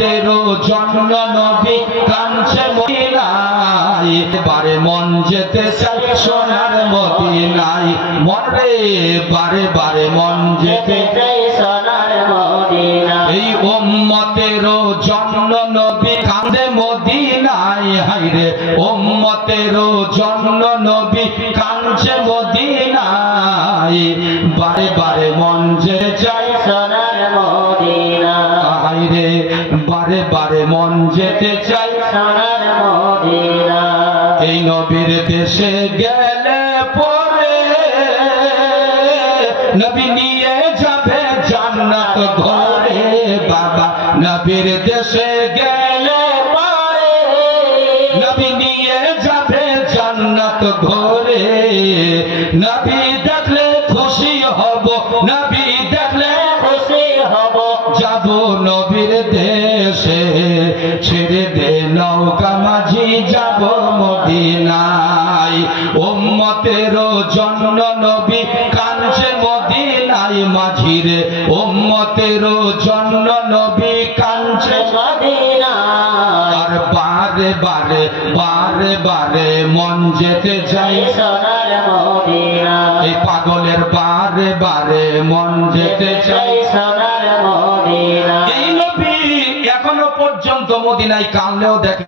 তেরো জন্ম নবী কাঁদছে মদিনায়, বারে মন যেতে চাই সোনার মদিনায়, মরে বারে বারে মন যেতে চাই সোনার মদিনায়। এই উম্মতেরও জন্ম নবী কাঁদে মদিনায়, হায়রে উম্মতেরও জন্ম নবী কাঁদছে মদিনায়, বারে বারে মন যেতে চাই সোনার মদিনায়, হায়রে বারে বারে মন যেতে চাই সোনার মদিনায়। এই নবীর দেশে গেলে পরে নবী নিয়ে যাবে জান্নাত ঘরে, বাবা নবীর দেশে গেলে পরে নবী নিয়ে যাবে জান্নাত ঘরে, নবী দেখলে খুশি হব, নবী দেখলে খুশি হব, যাব নবীর দেশে, ছেড়ে দে নৌকা মাঝি যাব মদিনায়, উম্মতেরও জন্য নবী কাঁদছে মদিনায়, মাঝিরে উম্মতেরও জন্য নবী কাঁদছে মদিনায়, আর বারে বারে বারে বারে মন যেতে চাই সোনার মদিনায়। এই পাগলের বারে বারে মন যেতে চাই সোনার মদিনায়। এই নবী এখনো পর্যন্ত মদিনায় কাঁদলেও দেখে